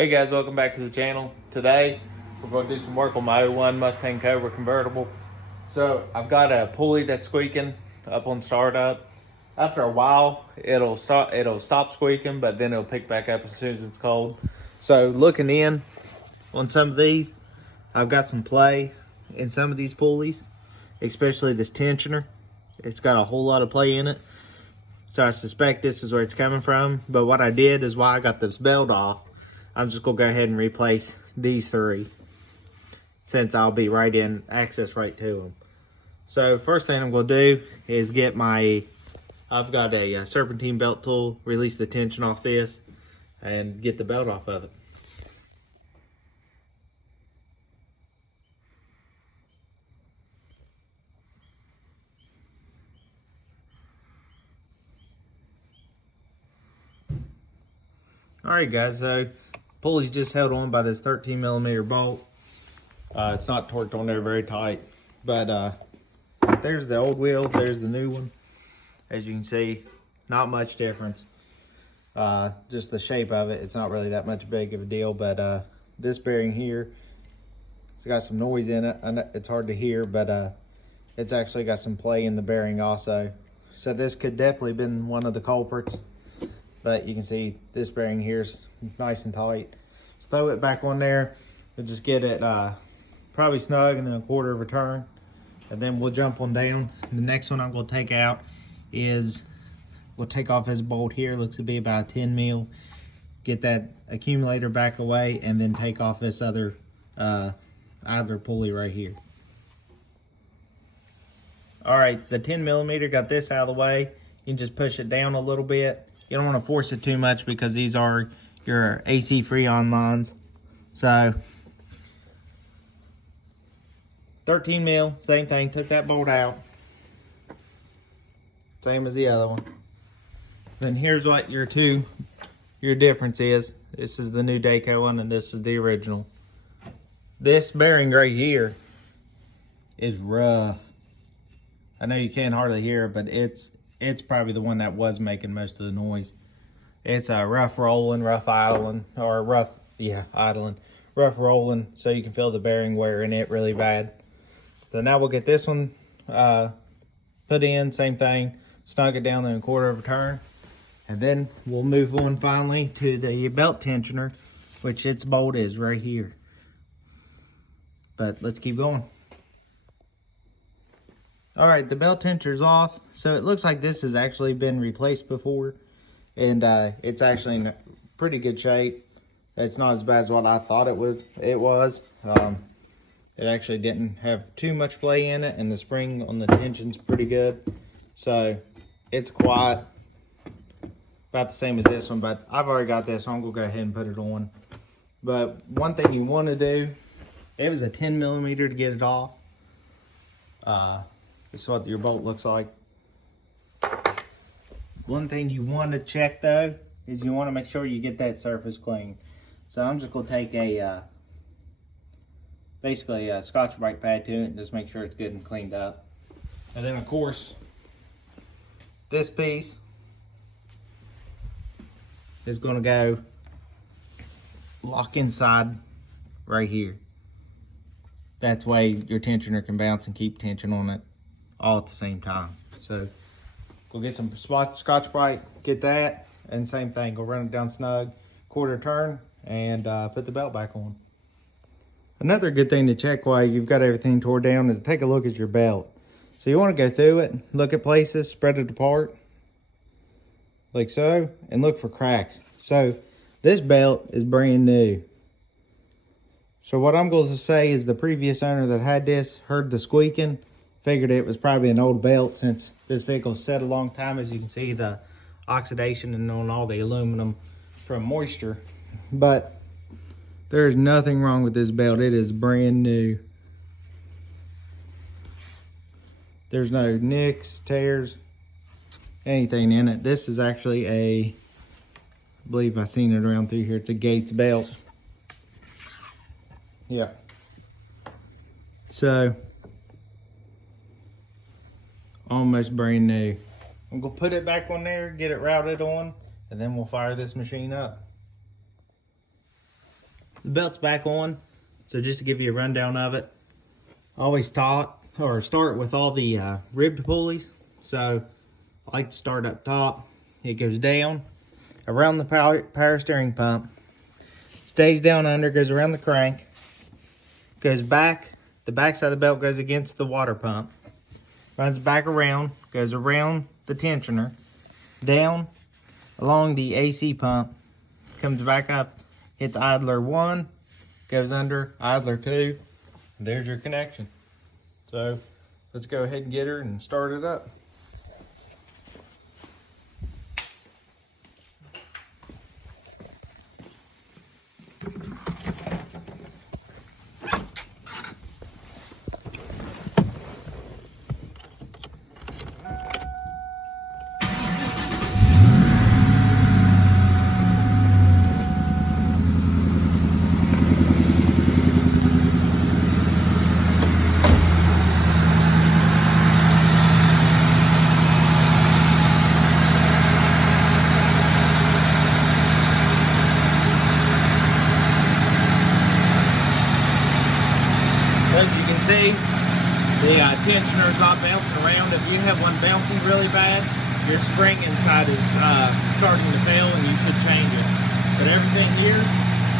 Hey guys, welcome back to the channel. Today we're going to do some work on my '01 Mustang Cobra convertible. So I've got a pulley that's squeaking up on startup. After a while it'll stop squeaking, but then it'll pick back up as soon as it's cold. So looking in on some of these, I've got some play in some of these pulleys, especially this tensioner. It's got a whole lot of play in it. So I suspect this is where it's coming from. But what I did is, while I got this belt off, I'm just gonna go ahead and replace these three, since I'll be right in access right to them. So first thing I'm gonna do is get I've got a serpentine belt tool, release the tension off this, and get the belt off of it. Alright guys, so pulley's just held on by this 13mm bolt. It's not torqued on there very tight, but there's the old wheel, there's the new one. As you can see, not much difference. Just the shape of it, it's not really that much big of a deal, but this bearing here, it's got some noise in it. I know it's hard to hear, but it's actually got some play in the bearing also. So this could definitely been one of the culprits. But you can see this bearing here is nice and tight. Just throw it back on there and just get it probably snug, and then a quarter of a turn. And then we'll jump on down. The next one I'm going to take out is, we'll take off this bolt here. Looks to be about 10 mil. Get that accumulator back away, and then take off this other idler pulley right here. Alright, the 10mm, got this out of the way. You can just push it down a little bit. You don't want to force it too much because these are your AC Freon lines. So 13 mil, same thing. Took that bolt out, same as the other one. Then here's what your difference is. This is the new Daco one, and this is the original. This bearing right here is rough. I know you can't hardly hear it, but it's probably the one that was making most of the noise. It's a rough rolling, rough idling, or rough rolling, so you can feel the bearing wearing it really bad. So now we'll get this one put in, same thing, snug it down in a quarter of a turn, and then we'll move on finally to the belt tensioner, which its bolt is right here. But let's keep going. Alright, the belt tensioner's off, so it looks like this has actually been replaced before, and it's actually in pretty good shape. It's not as bad as what I thought it was. It actually didn't have too much play in it, and the spring on the tension's pretty good, so it's quiet. About the same as this one, but I've already got this, so I'm gonna go ahead and put it on. But one thing you want to do, it was a 10mm to get it off. This is what your bolt looks like. One thing you want to check though is you want to make sure you get that surface clean. So I'm just going to take basically a Scotch-Brite pad to it and just make sure it's good and cleaned up. And then of course, this piece is going to go lock inside right here. That's way your tensioner can bounce and keep tension on it all at the same time. So go get some Scotch-Brite, get that, and same thing, go run it down snug, quarter turn, and put the belt back on. Another good thing to check while you've got everything tore down is take a look at your belt. So you want to go through it, look at places, spread it apart, like so, and look for cracks. So this belt is brand new. So what I'm going to say is the previous owner that had this heard the squeaking, figured it was probably an old belt since this vehicle set a long time. As you can see, the oxidation and on all the aluminum from moisture. But there's nothing wrong with this belt. It is brand new. There's no nicks, tears, anything in it. This is actually I believe I've seen it around through here. It's a Gates belt. Yeah. So almost brand new. I'm gonna put it back on there, get it routed on, and then we'll fire this machine up. The belt's back on. So just to give you a rundown of it, I always start with all the ribbed pulleys. So I like to start up top. It goes down around the power steering pump, stays down under, goes around the crank, goes back. The back side of the belt goes against the water pump, runs back around, goes around the tensioner, down along the AC pump, comes back up, hits idler 1, goes under idler 2. There's your connection. So let's go ahead and get her and start it up. As you can see, the tensioner is not bouncing around. If you have one bouncing really bad, your spring inside is starting to fail and you should change it. But everything here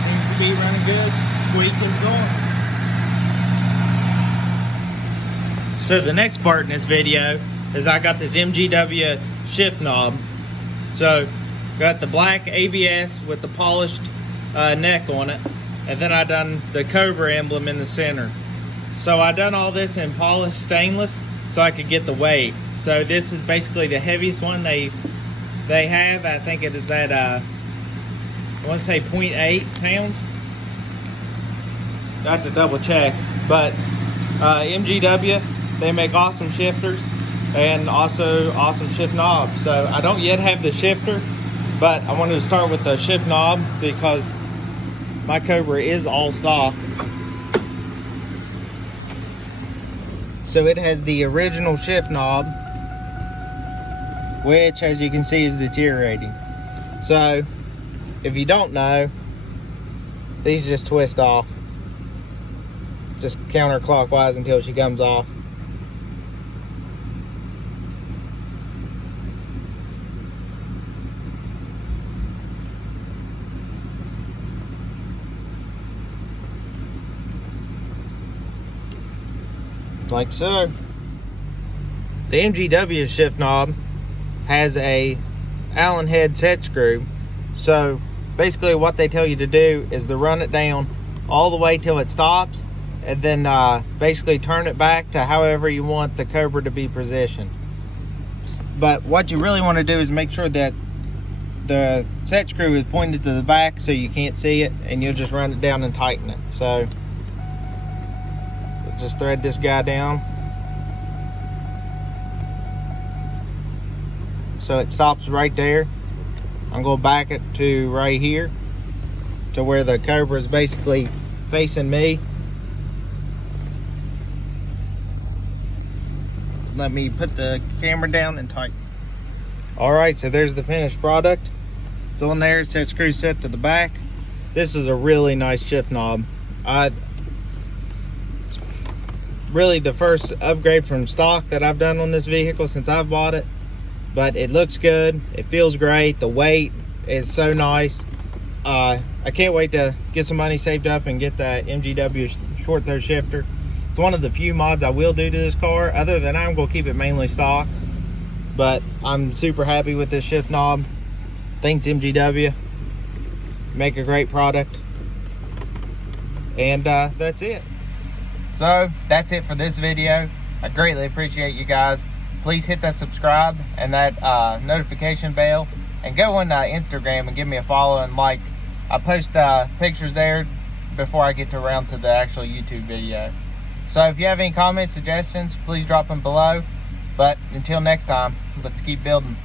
seems to be running good, squeaking, going. So the next part in this video is I got this MGW shift knob. So got the black ABS with the polished neck on it, and then I done the Cobra emblem in the center. So I done all this in polished stainless so I could get the weight. So this is basically the heaviest one they have. I think it is at I want to say 0.8 pounds. I have to double check, but MGW, they make awesome shifters and also awesome shift knobs. So I don't yet have the shifter, but I wanted to start with the shift knob because my Cobra is all stock. So it has the original shift knob, which as you can see is deteriorating. So if you don't know, these just twist off, just counterclockwise until she comes off. Like so. The MGW shift knob has a Allen head set screw. So basically what they tell you to do is to run it down all the way till it stops, and then basically turn it back to however you want the Cobra to be positioned. But what you really want to do is make sure that the set screw is pointed to the back so you can't see it, and you'll just run it down and tighten it. So just thread this guy down so it stops right there. I'm going to back it to right here to where the Cobra is basically facing me. Let me put the camera down and tighten. Alright, so there's the finished product. It's on there. It says screw set to the back. This is a really nice shift knob. Really the first upgrade from stock that I've done on this vehicle since I've bought it, but it looks good, it feels great, the weight is so nice. I can't wait to get some money saved up and get that MGW short throw shifter. It's one of the few mods I will do to this car. Other than that, I'm going to keep it mainly stock, but I'm super happy with this shift knob. Thanks MGW, make a great product. And that's it. So that's it for this video. I greatly appreciate you guys. Please hit that subscribe and that notification bell, and go on Instagram and give me a follow and like. I post pictures there before I get around to the actual YouTube video. So if you have any comments, suggestions, please drop them below. But until next time, let's keep building.